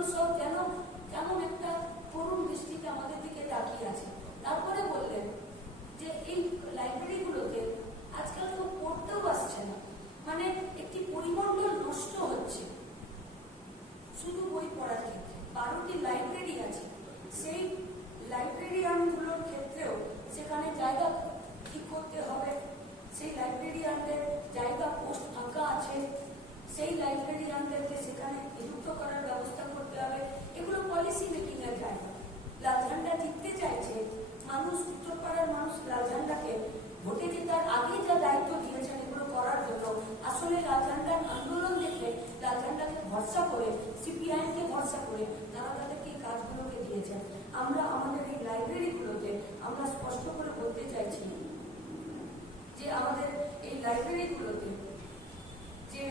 এগুলো সব যেন কেমন একটা করুণ দৃষ্টিতে আমাদের দিকে তাকিয়ে আছে। তারপরে বললেন যে এই লাইব্রেরিগুলোতে আজকাল কেউ পড়তেও আসছে না, মানে একটি পরিমণ্ডল নষ্ট হচ্ছে শুধু বই পড়ার ক্ষেত্রে। 12টি লাইব্রেরি আছে, সেই লাইব্রেরিয়ানগুলোর ক্ষেত্রেও সেখানে জায়গা ঠিক করতে হবে। সেই লাইব্রেরিয়ানদের জায়গা পোস্ট ফাঁকা আছে, সেই লাইব্রেরিয়ানদেরকে সেখানে নিযুক্ত করার ব্যবস্থা করতে হবে। এগুলো পলিসি মেকিং এর জায়গা। লাল ঝান্ডা জিততে চাইছে মানুষ, উত্তরপাড়ার মানুষ লাল ঝান্ডাকে ভোটে জেতার আগে যা দায়িত্ব দিয়েছেন এগুলো করার জন্য, আসলে লাল ঝান্ডার আন্দোলন দেখে লাল ঝান্ডাকে ভরসা করে, সিপিআইএমকে ভরসা করে তারা তাদেরকে এই কাজগুলোকে দিয়েছেন। আমরা আমাদের এই লাইব্রেরিগুলোতে আমরা স্পষ্ট করে বলতে চাইছি যে আমাদের এই লাইব্রেরিগুলোতে যে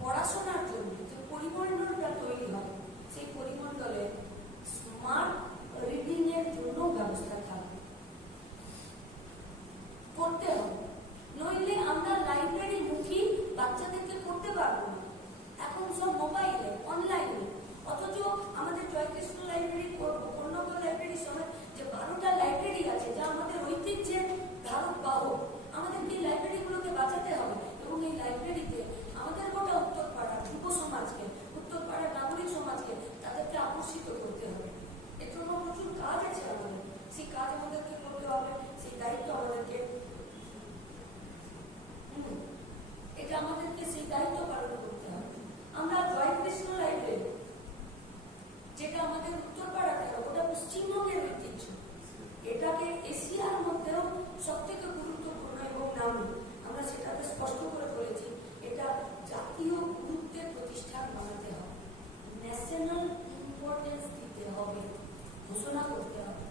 পড়াশোনার জন্য যে পরিমণ্ডলটা তৈরি হয়, সেই পরিমণ্ডলে স্মার্ট রিডিং এর জন্য ব্যবস্থা থাকবে, করতে হবে। নইলে আমরা লাইব্রেরি মুখী বাচ্চাদেরকে করতে পারবো না। এখন সব মোবাইলে, অনলাইনে, অথচ আমাদের জয়কৃষ্ণ লাইব্রেরি, কন্যগর লাইব্রেরির সময় যে 12টা লাইব্রেরি আছে যা আমাদের ঐতিহ্যের ধারক বাহক, আমাদেরকে এই লাইব্রেরিগুলোকে বাঁচাতে হবে। এবং এই লাইব্রেরিতে আমাদের গোটা উত্তরপাড়ার যুব সমাজকে, উত্তরপাড়ার নাগরিক সমাজকে তাদেরকে আকর্ষিত করতে হবে। এর জন্য প্রচুর কাজ আছে আমাদের, সেই কাজ আমাদেরকে করতে হবে, সেই দায়িত্ব আমাদেরকে, এটা আমাদেরকে সেই দায়িত্ব পালন করতে হবে। আমরা জয়কৃষ্ণ লাইব্রেরি, যেটা আমাদের উত্তরপাড়াতে, ওটা পশ্চিমবঙ্গের ঐতিহ্য, এটাকে এশিয়ার মধ্যেও সব থেকে গুরুত্বপূর্ণ এবং নামী, আমরা সেটাকে স্পষ্ট করে বলেছি। এটা জাতীয় গুরুত্বের প্রতিষ্ঠান বানাতে হবে, ন্যাশনাল ইম্পর্টেন্স দিতে হবে, ঘোষণা করতে হবে।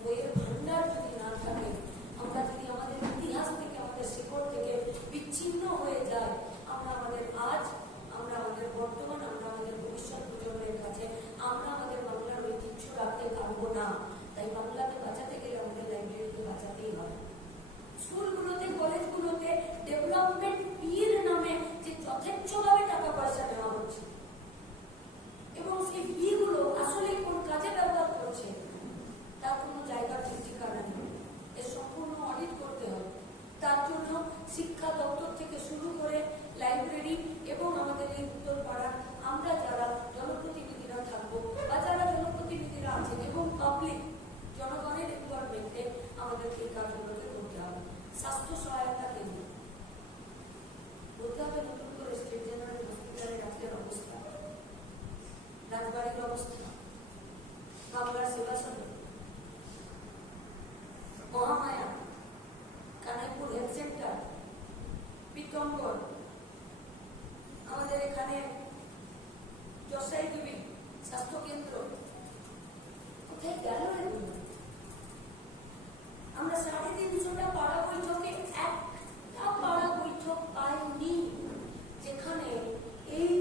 বইয়ের ভান্ডার যদি না থাকে, আমরা যদি আমাদের ইতিহাস থেকে, আমাদের শিকড় থেকে বিচ্ছিন্ন হয়ে যায়, আমরা আমাদের আজ, আমরা আমাদের বর্তমান, আমরা আমাদের ভবিষ্যৎ প্রজন্মের কাছে আমরা আমাদের বাংলার ঐতিহ্য রাখতে পারবো না। তাই বাংলাকে বাঁচাতে গেলে আমাদের লাইব্রেরিকে বাঁচাতেই হবে। স্কুলগুলোতে, কলেজগুলোতে ডেভেলপমেন্ট ফির নামে যে যথেচ্ছভাবে টাকা পয়সা নেওয়া হচ্ছে এবং সেই ফিগুলো আসলে কোন কাজে ব্যবহার করছে তার কোনো জায়গা ঠিক ঠিকানা নেই। এর সম্পূর্ণ অডিট করতে হবে। তার জন্য শিক্ষা দপ্তর থেকে শুরু করে লাইব্রেরি এবং আমাদের এই উত্তরপাড়ার আমরা যারা জনপ্রতিনিধিরা থাকবো বা যারা জনপ্রতিনিধিরা আছেন এবং পাবলিক, জনগণের ইনভলভমেন্টে আমাদেরকে এই কাজগুলোকে করতে হবে। স্বাস্থ্য সহায়তা কেন্দ্র বলতে হবে, নতুন করে স্টেট জেনারেল হসপিটালের আজকের অবস্থা, রাজবাড়ির অবস্থা, বাংলার সেবা সদন, মহামায়া, কানাইপুর হেলথ সেন্টার, পিতম্বর, আমাদের এখানে জসাইগুবি স্বাস্থ্য কেন্দ্র, কোথায় গেল এগুলো? আমরা 350টা পাড়া বৈঠকে একটা পাড়া বৈঠক পাইনি যেখানে এই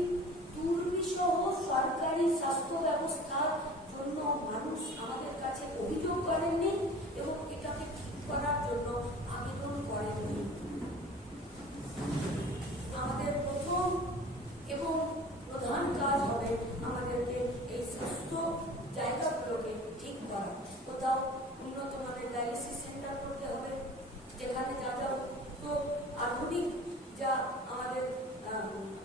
দুর্বিষহ সরকারি স্বাস্থ্য ব্যবস্থার জন্য মানুষ আমাদের কাছে অভিযোগ করেননি এবং এটাকে ঠিক করার জন্য আবেদন করেননি। আমাদের প্রথম এবং প্রধান কাজ হবে আমাদেরকে এই স্বাস্থ্য জায়গাগুলোকে ঠিক করা। কোথাও উন্নত মানের ডায়ালিসিস সেন্টার করতে হবে, যেখানে যা যা আধুনিক যা আমাদের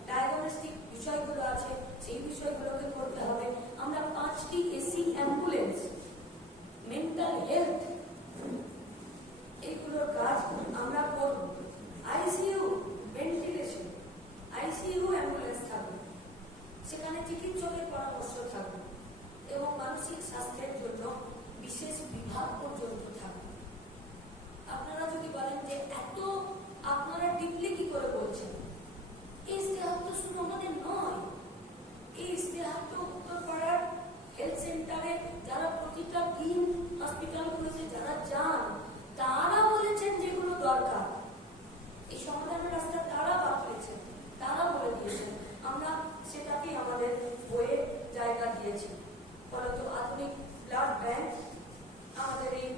ডায়াগনস্টিক বিষয়গুলো আছে সেই বিষয়গুলোকে করতে হবে। আমরা 5টি এসি অ্যাম্বুলেন্স, মেন্টাল হেলথ, এইগুলোর কাজ আমরা করব। আইসিইউ, ভেন্টিলেশন, আইসিইউ অ্যাম্বুলেন্স থাকবে, সেখানে চিকিৎসকের পরামর্শ থাকবে এবং মানসিক স্বাস্থ্যের জন্য বিশেষ বিভাগ পর্যন্ত থাকবে। আপনারা যদি বলেন যে এত আপনারা ডিপলি কি করে বলছেন, এই ইস্তেহার তো শুধু আমাদের নয়, এই ইস্তেহার তো উত্তরপাড়ার হেলথ সেন্টারে যারা প্রতিটা দিন হসপিটালগুলোতে যারা যান তারা বলেছেন যেগুলো দরকার, এই সমাধানের রাস্তা তারা বাতলেছেন, তারা বলে দিয়েছেন। আমরা সেটাকেই আমাদের বইয়ে জায়গা দিয়েছি। ফলত আধুনিক ব্লাড ব্যাংক, আমাদের এই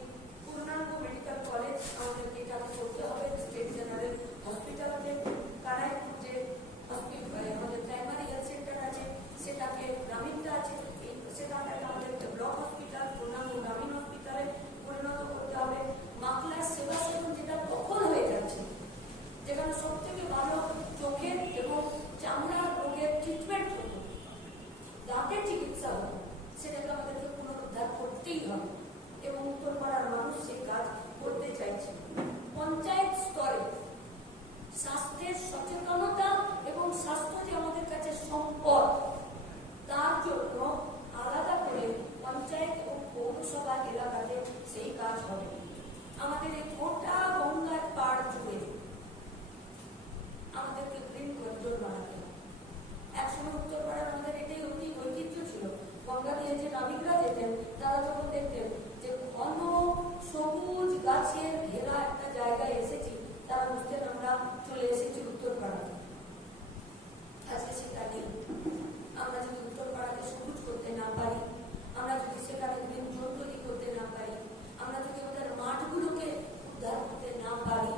সেটাকে আমাদেরকে পুনরুদ্ধার করতেই হবে এবং উত্তরপাড়ার মানুষ সেই কাজ করতে চাইছে। পঞ্চায়েত স্তরে স্বাস্থ্যের সচেতনতা এবং স্বাস্থ্য যে আমাদের কাছে সম্পদ, তার জন্য আলাদা করে পঞ্চায়েত ও পৌরসভা এলাকাতে সেই কাজ হবে। আমাদের এই গোটা গঙ্গার পাড় জুড়ে আমাদেরকে গ্রিন করিডোর বানাতে হবে। একসময় উত্তরপাড়ার আমাদের এটাই ঐতিহ্য ছিল, গঙ্গা দিয়ে যে নাবিকরা যেতেন তারা যখন দেখতেন যে ঘন সবুজ গাছের ঘেরা একটা জায়গায় এসেছি, তারা বুঝতেন আমরা চলে এসেছি উত্তরপাড়াতে। আজকে সেটা নেই। আমরা যদি উত্তরপাড়াকে সবুজ করতে না পারি, আমরা যদি সেখানে গ্রিন জোন তৈরি করতে না পারি, আমরা যদি আমাদের মাঠগুলোকে উদ্ধার করতে না পারি,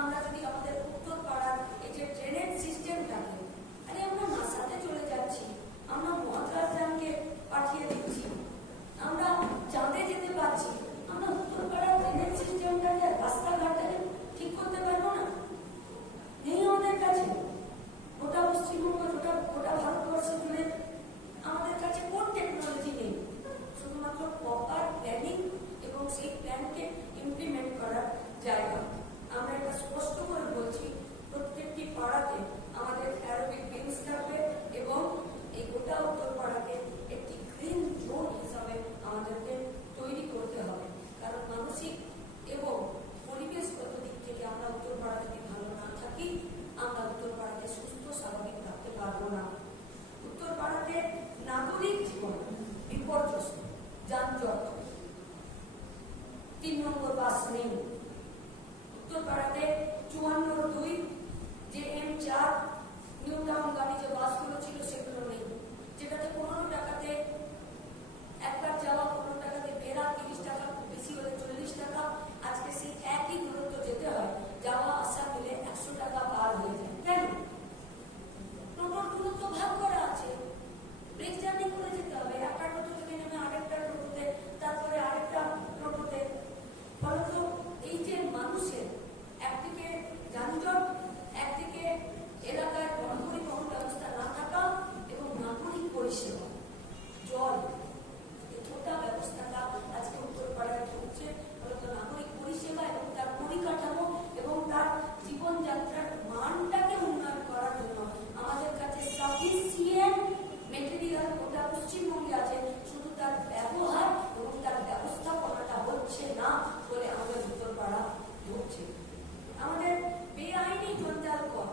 আমরা যদি আমাদের উত্তরপাড়ার এই যে ড্রেনেজ সিস্টেমটাকে, আরে আমরা নাসাতে চলে যাচ্ছি, আমরা মহাকাশযানকে পাঠিয়ে দিচ্ছি, আমরা চাঁদে যেতে পারছি, আমরা উত্তরপাড়ার ড্রেনেজ সিস্টেমটাকে, রাস্তাঘাটটাকে ঠিক করতে পারবো না? নেই আমাদের কাছে। গোটা পশ্চিমবঙ্গ, গোটা ভারতবর্ষ জুড়ে আমাদের কাছে কোন টেকনোলজি নেই? শুধুমাত্র প্রপার প্ল্যানিং এবং সেই প্ল্যানকে ইমপ্লিমেন্ট করার জায়গা। আমরা এটা স্পষ্ট করে বলছি, প্রত্যেকটি পাড়াতে আমাদের অ্যারোবিক গেমস থাকবে এবং এই গোটা উত্তরপাড়াকে একটি গ্রিন জোন হিসাবে আমাদেরকে তৈরি করতে হবে। কারণ মানসিক এবং পরিবেশগত দিক থেকে আমরা উত্তরপাড়া যদি ভালো না থাকি, আমরা উত্তরপাড়াকে সুস্থ স্বাভাবিক রাখতে পারবো না। উত্তরপাড়াতে নাগরিক জীবন বিপর্যস্ত, যানজট, 3 নম্বর বাস নেই। উত্তরপাড়াতে 54-2 যে M4 নিউ টাউনগামী যে বাসগুলো ছিল সেগুলো নেই, যেটাতে 15 টাকাতে একবার যাওয়া, 15 টাকাতে ফেরা, 30 টাকা, খুব বেশি হলে 40 টাকা। আজকে সেই একই দূরত্ব যেতে হয়, যাওয়া আসা মিলে 100 টাকা পার হয়ে যায়। কেন? টোটোর দূরত্ব ভাগ করা আছে, ব্রেক জার্নি করে যেতে হবে। একটা টোটো থেকে নেমে আরেকটা টোটোতে, তারপরে আরেকটা টোটোতে। ফলত এই যে মানুষের একদিকে যানজট, একদিকে এলাকায় গণপরিবহন ব্যবস্থা না থাকা এবং নাগরিক পরিষেবা, জল, এই গোটা ব্যবস্থাটা আজকে উত্তরপাড়ায় ঢুকছে। ফলত নাগরিক পরিষেবা এবং তার পরিকাঠামো এবং তার জীবনযাত্রার মানটাকে উন্নয়ন করার জন্য আমাদের কাছে সাফিসিয়েন্ট মেটেরিয়াল গোটা পশ্চিমবঙ্গে আছে, শুধু তার ব্যবহার এবং তার ব্যবস্থাপনাটা হচ্ছে না বলে আমাদের উত্তরপাড়া ঢুকছে। আমাদের বেআইনি জঞ্জাল কর,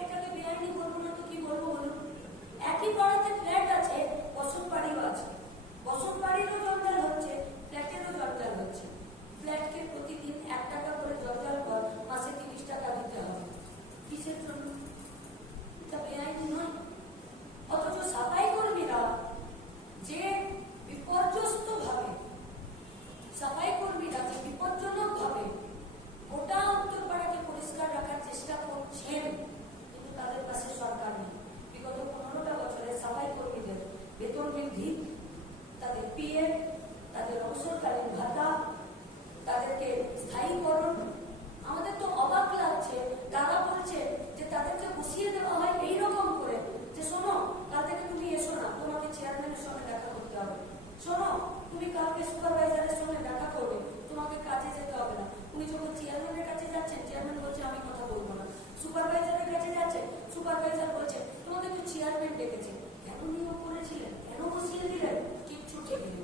এটাকে বেআইনি করবো না তো কি বলবো বলুন? একই পাড়াতে ফ্ল্যাট আছে, বসত বাড়িও আছে, বসত বাড়িরও জঞ্জাল হচ্ছে, ফ্ল্যাটেরও জঞ্জাল হচ্ছে। ফ্ল্যাটকে প্রতিদিন 1 টাকা করে জঞ্জাল কর, মাসে 30 টাকা দিতে হবে। কিসের জন্য? এটা বেআইনি নয়। অথচ সাফাই কর্মীরা যে বিপর্যস্ত ভাবে, বিপজ্জনক ভাবে গোটা উত্তরপাড়াকে পরিষ্কার রাখার চেষ্টা করছেন, কিন্তু তাদের পাশে সরকার নেই। বিগত 15টা বছরে সাফাই কর্মীদের বেতন বৃদ্ধি, তাদের পিএফ, তাদের অবসরকালীন ভাতা, তাদেরকে স্থায়ীকরণ, আমাদের তো অবাক লাগছে। তারা বলছে যে তাদেরকে বসিয়ে দেওয়া হয় এইরকম করে যে শোনো, কাল থেকে তুমি এসো না, তোমাকে চেয়ারম্যানের সঙ্গে দেখা করতে হবে। শোনো, তুমি কালকে সুপারভাইজারের সঙ্গে দেখা করবে, তোমাকে কাজে যেতে হবে না। উনি যখন চেয়ারম্যানের কাছে যাচ্ছেন, চেয়ারম্যান বলছে আমি কথা বলবো না। সুপারভাইজারের কাছে যাচ্ছে, সুপারভাইজার বলছে তোমাকে তো চেয়ারম্যান ডেকেছে। কেন নিয়োগ করেছিলেন, কেন বসিয়ে দিলেন, কিচ্ছু ঠিক নেই।